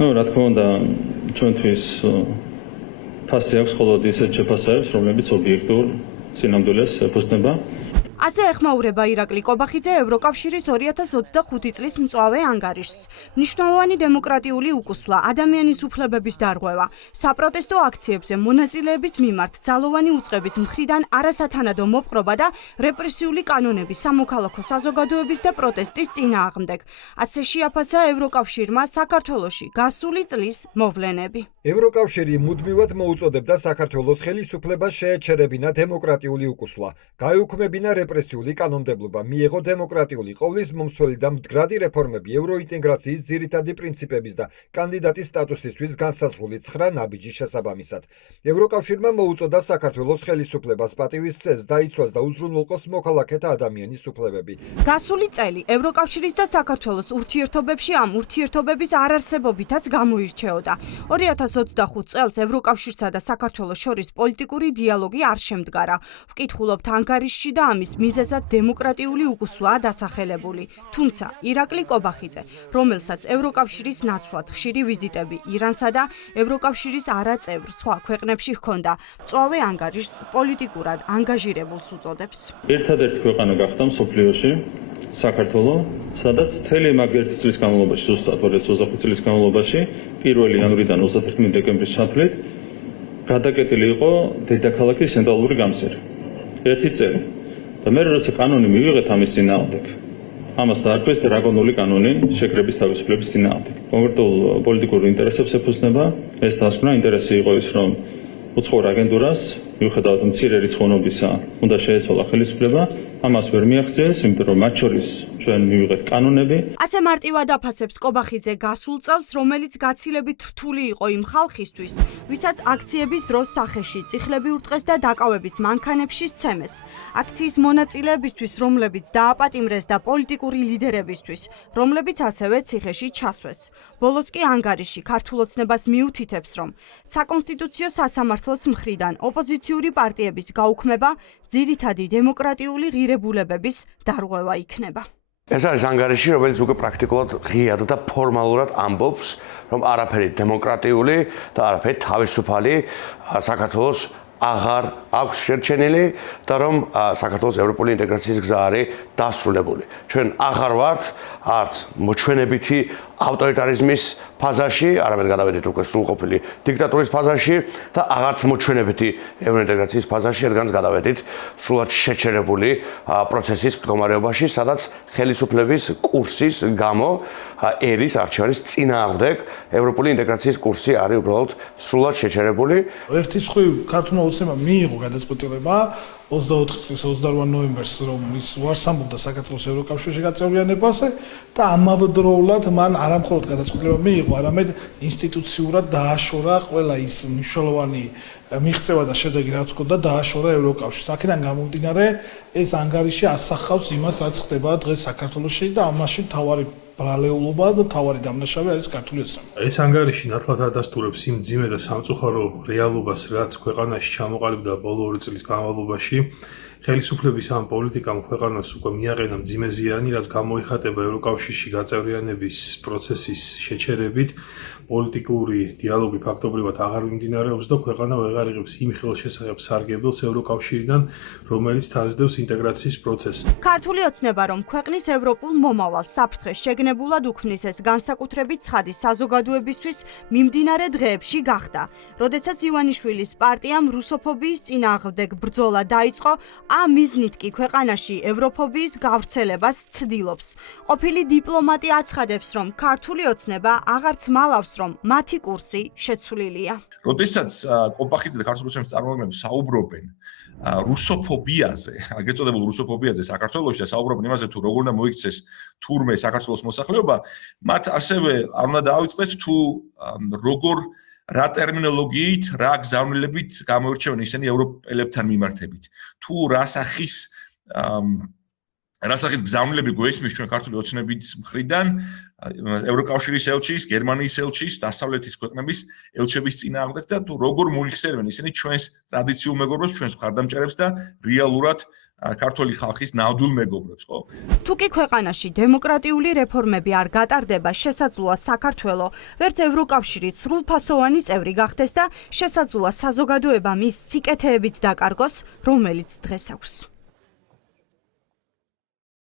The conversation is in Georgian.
რა თქმა უნდა, ჩვენთვის ფასი აქვს მხოლოდ ისეთ შეფასებებს, რომლებიც ობიექტურ წინამძღოლს ეფუძნება. ასე ეხმაურება ირაკლი კობახიძე ევროკავშირის 2025 წლის მწვავე ანგარიშს. მნიშვნელოვანი დემოკრატიული უკუსვლა, ადამიანის უფლებების დარღვევა, საპროტესტო აქციებზე მონაწილეების მიმართ ძალოვანი უწყების მხრიდან არასათანადო მოპყრობა და რეპრესიული კანონების სამოქალაქო საზოგადოების და პროტესტის წინააღმდეგ. ასე შეაფასა ევროკავშირმა საქართველოში გასული წლის მოვლენები. ევროკავშირი მუდმივად მოუწოდებდა საქართველოს ხელისუფლებას შეეჩერებინა დემოკრატიული უკუსვლა, გაეუქმებინა რეპრესიული კანონმდებლობა, მიეღო დემოკრატიული ყოვლის მომცველი და მდგრადი რეფორმები ევროინტეგრაციის ძირითადი პრინციპების და კანდიდატის სტატუსისთვის განსაზღვრული 9 ნაბიჯის შესაბამისად. ევროკავშირმა მოუწოდა საქართველოს ხელისუფლებას პატივისცეს, დაიცვას და უზრუნველყოს მოქალაქეთა ადამიანის უფლებები. გასული წელი ევროკავშირის და საქართველოს ურთიერთობებში ამ ურთიერთობების არარსებობითაც გამოირჩეოდა. 2025 წელს ევროკავშირსა და საქართველოს შორის პოლიტიკური დიალოგი არ შემდგარა. ვკითხულობთ ანგარიშში და ამის მიზეზად დემოკრატიული უკუსვლაა დასახელებული. თუმცა ირაკლი კობახიძე, რომელსაც ევროკავშირის ნაცვლად ხშირი ვიზიტები ირანსა და ევროკავშირის არაწევრ სხვა ქვეყნებში ჰქონდა, მწვავე ანგარიშს პოლიტიკურად ანგაჟირებულს უწოდებს. ერთადერთი ქვეყანა გახდა მსოფლიოში საქართველო, სადაც მთელი მაგ ერთი წლის განმავლობაში, ზუსტად 2025 წლის განმავლობაში, 1 იანვრიდან 31 დეკემბრის ჩათვლით, გადაკეტილი იყო დედაქალაქის ცენტრალური გამზირი. ერთი წელი. და მე როცა კანონი მივიღეთ ამის წინააღმდეგ, ამას დაარქვეს დრაკონული კანონი შეკრების თავისუფლების წინააღმდეგ. კონკრეტულ პოლიტიკურ ინტერესებს ეფუძნება, ეს დასკვნა ინტერესი იყო ის, რომ უცხოურ აგენტურას, მიუხედავად მცირე რიცხოვნობისა, უნდა შეეცვალა ხელისუფლება, ამას ვერ მიაღწიეს, იმიტომ რომ მათ შორის ჩვენ მივიღეთ კანონები. ასე მარტივად აფასებს კობახიძე გასულ წელს, რომელიც გაცილებით რთული იყო იმ ხალხისთვის, ვისაც აქციების დროს სახეში წიხლები ურტყეს და დაკავების მანქანებში სცემეს. აქციის მონაწილეებისთვის, რომლებიც დააპატიმრეს და პოლიტიკური ლიდერებისთვის, რომლებიც ასევე ციხეში ჩასვეს. ბოლოს კი ანგარიში ქართულ ოცნებას მიუთითებს, რომ საკონსტიტუციო სასამართლოს მხრიდან ოპოზიციური პარტიების გაუქმება ძირითადი დემოკრატიული ღირებულებების დარღვევა იქნება. ეს არის ანგარიში, რომელიც უკვე პრაქტიკულად ღიად და ფორმალურად ამბობს, რომ არაფერი დემოკრატიული და არაფერი თავისუფალი საქართველოს აღარ აქვს შერჩენილი და რომ საქართველოს ევროპული ინტეგრაციის გზა არის დასრულებული. ჩვენ აღარ ვართ არც მოჩვენებითი ავტორიტარიზმის ფაზაში, არამედ გადავედით უკვე სრულყოფილი დიქტატურის ფაზაში და აღარც მოჩვენებითი ევროინტეგრაციის ფაზაში, რადგანაც გადავედით სრულად შეჩერებული პროცესის მდგომარეობაში, სადაც ხელისუფლების კურსის გამო ერის არჩევნის წინააღმდეგ ევროპული ინტეგრაციის კურსი არის უბრალოდ სრულად შეჩერებული. ერთი სხვი ქართულმა ოცნებამ მიიღო გადაწყვეტილება 24 წლის 28 ნოემბერს, რომ ის უარს ამბობდა საქართველოს ევროკავშირში გაწევრიანებაზე და ამავდროულად მან არამხოლოდ გადაწყვეტილება მიიღო, არამედ ინსტიტუციურად დააშორა ყველა ის მნიშვნელოვანი მიღწევა და შედეგი რაც ჰქონდა დააშორა ევროკავშირს. აქედან გამომდინარე, ეს ანგარიში ასახავს იმას, რაც ხდება დღეს საქართველოში და ამაში მთავარი ბრალეულობა და მთავარი დამნაშავე არის ქართული ოცნება. ეს ანგარიში ნათლად ადასტურებს იმ მძიმე და სამწუხარო რეალობას, რაც ქვეყანაში ჩამოყალიბდა ბოლო 2 წლის განმავლობაში. ხელისუფლების ამ პოლიტიკამ ქვეყანას უკვე მიაყენა მძიმე ზიანი, რაც გამოიხატება ევროკავშირში გაწევრიანების პროცესის შეჩერებით. პოლიტიკური დიალოგი ფაქტობრივად აღარ მიმდინარეობს და ქვეყანა ვეღარ იღებს იმ ხელშესახებ სარგებელს ევროკავშირიდან, რომელიც თანსდევს ინტეგრაციის პროცესს. ქართული ოცნება, რომ ქვეყნის ევროპულ მომავალს საფრთხეს შეგნებულად უქმნის, ეს განსაკუთრებით ცხადი საზოგადოებისთვის მიმდინარე დღეებში გახდა. როდესაც ივანიშვილის პარტიამ რუსოფობიის წინააღმდეგ ბრძოლა დაიწყო, ამ მიზნით კი ქვეყანაში ევროფობიის გავრცელებას ცდილობს. ყოფილი დიპლომატი აცხადებს, რომ ქართული ოცნება აღარც მალავს, რომ მათი კურსი შეცვლილია. როდესაც კობახიძე და ქართული ოცნების წარმომადგენლები საუბრობენ რუსოფობიაზე, აგერ წოდებულ რუსოფობიაზე საქართველოში და საუბრობენ იმაზე, თუ როგორ უნდა მოიქცეს თურმე საქართველოს მოსახლეობა, მათ ასევე არ უნდა დაავიწყდეთ თუ როგორ რა ტერმინოლოგიით, რა გზავნილებით გამოირჩევენ ისინი ევროპელებთან მიმართებით. თუ რა სახის გზავნილები გვესმის ჩვენ ქართული ოცნების მხრიდან ევროკავშირის ელჩის, გერმანიის ელჩის, დასავლეთის ქვეყნების ელჩების წინააღმდეგ და თუ როგორ მოიხსენებენ ისინი ჩვენს ტრადიციულ მეგობრებს, ჩვენს მხარდამჭერებს და რეალურად ქართული ხალხის ნამდვილ მეგობრებს, ხო? თუ კი ქვეყანაში დემოკრატიული რეფორმები არ გატარდება, შესაძლოა საქართველო ვერც ევროკავშირის სრულფასოვანი წევრი გახდეს და შესაძლოა საზოგადოება მის სიკეთეებით დაკარგოს, რომელიც დღეს აქვს.